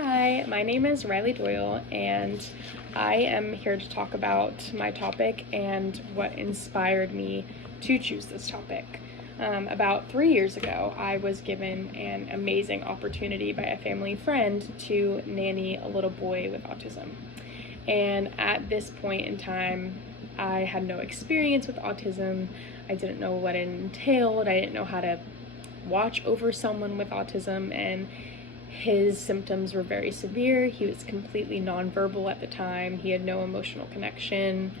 Hi, my name is Riley Doyle, and I am here to talk about my topic and what inspired me to choose this topic. About 3 years ago, I was given an amazing opportunity by a family friend to nanny a little boy with autism. And at this point in time, I had no experience with autism. I didn't know what it entailed. I didn't know how to watch over someone with autism, and his symptoms were very severe. He was completely nonverbal at the time. He had no emotional connection.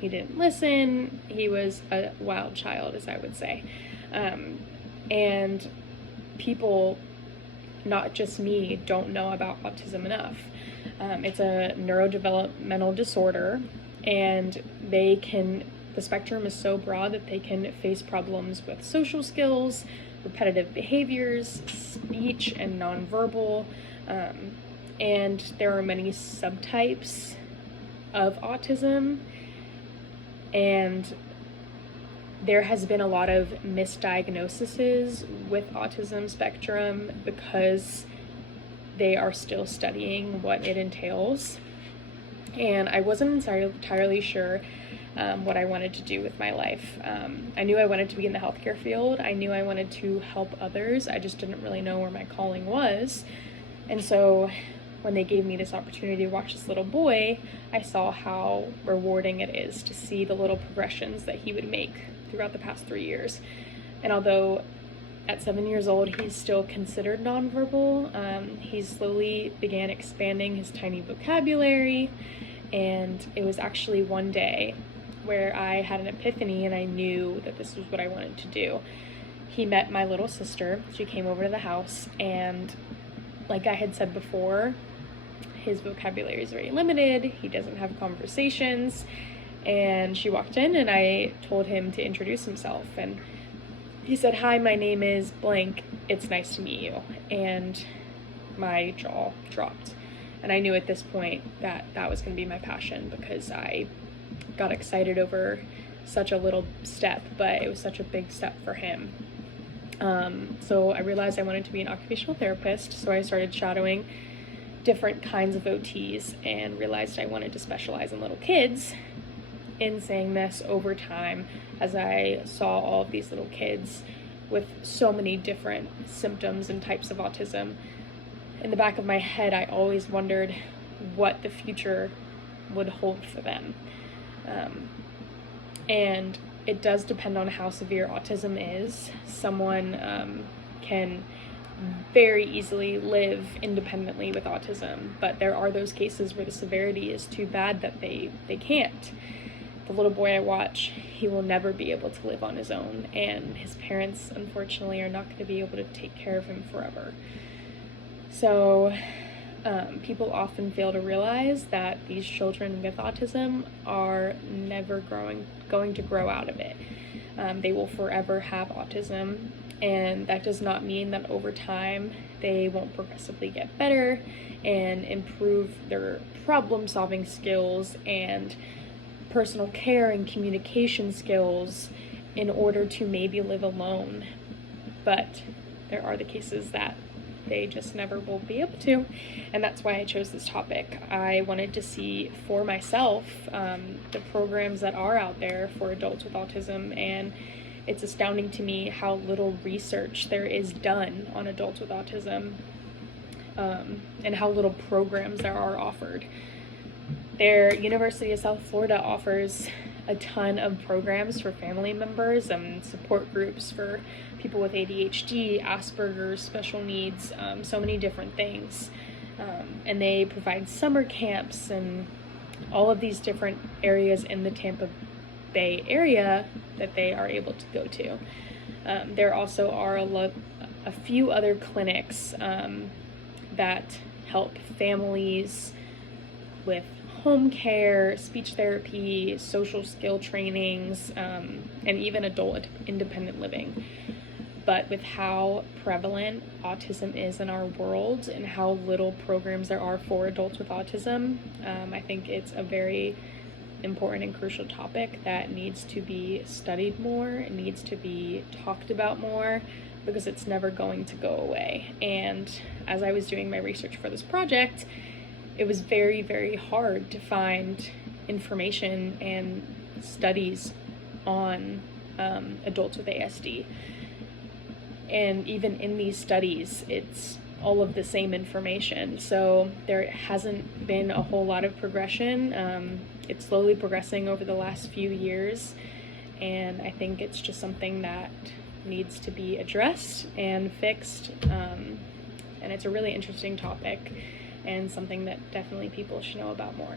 He didn't listen. He was a wild child, as I would say. And people, not just me, don't know about autism enough. It's a neurodevelopmental disorder, and the spectrum is so broad that they can face problems with social skills, repetitive behaviors, speech, and nonverbal. And there are many subtypes of autism, and there has been a lot of misdiagnoses with autism spectrum because they are still studying what it entails. And I wasn't entirely sure what I wanted to do with my life. I knew I wanted to be in the healthcare field. I knew I wanted to help others. I just didn't really know where my calling was. And so when they gave me this opportunity to watch this little boy, I saw how rewarding it is to see the little progressions that he would make throughout the past 3 years. And although at 7 years old, he's still considered nonverbal, he slowly began expanding his tiny vocabulary. And it was actually one day where I had an epiphany and I knew that this was what I wanted to do. He met my little sister. She came over to the house, and like I had said before, his vocabulary is very limited. He doesn't have conversations. And she walked in and I told him to introduce himself, and he said, "Hi, my name is blank. It's nice to meet you." And my jaw dropped. And I knew at this point that that was going to be my passion, because I got excited over such a little step, but it was such a big step for him. So I realized I wanted to be an occupational therapist, so I started shadowing different kinds of OTs and realized I wanted to specialize in little kids. In saying this, over time, as I saw all of these little kids with so many different symptoms and types of autism, in the back of my head, I always wondered what the future would hold for them. And it does depend on how severe autism is. Someone can very easily live independently with autism, but there are those cases where the severity is too bad that they can't. The little boy I watch, he will never be able to live on his own, and his parents, unfortunately, are not going to be able to take care of him forever. So people often fail to realize that these children with autism are never going to grow out of it. They will forever have autism, and that does not mean that over time they won't progressively get better and improve their problem-solving skills and personal care and communication skills in order to maybe live alone. But there are the cases that they just never will be able to, and that's why I chose this topic. I wanted to see for myself the programs that are out there for adults with autism, and it's astounding to me how little research there is done on adults with autism, and how little programs there are offered. Their University of South Florida offers a ton of programs for family members and support groups for people with ADHD, Asperger's, special needs, so many different things. And they provide summer camps and all of these different areas in the Tampa Bay area that they are able to go to. There also are a few other clinics that help families with home care, speech therapy, social skill trainings, and even adult independent living. But with how prevalent autism is in our world and how little programs there are for adults with autism, I think it's a very important and crucial topic that needs to be studied more, it needs to be talked about more, because it's never going to go away. And as I was doing my research for this project, it was very, very hard to find information and studies on adults with ASD. And even in these studies, it's all of the same information. So there hasn't been a whole lot of progression. It's slowly progressing over the last few years. And I think it's just something that needs to be addressed and fixed. And it's a really interesting topic and something that definitely people should know about more.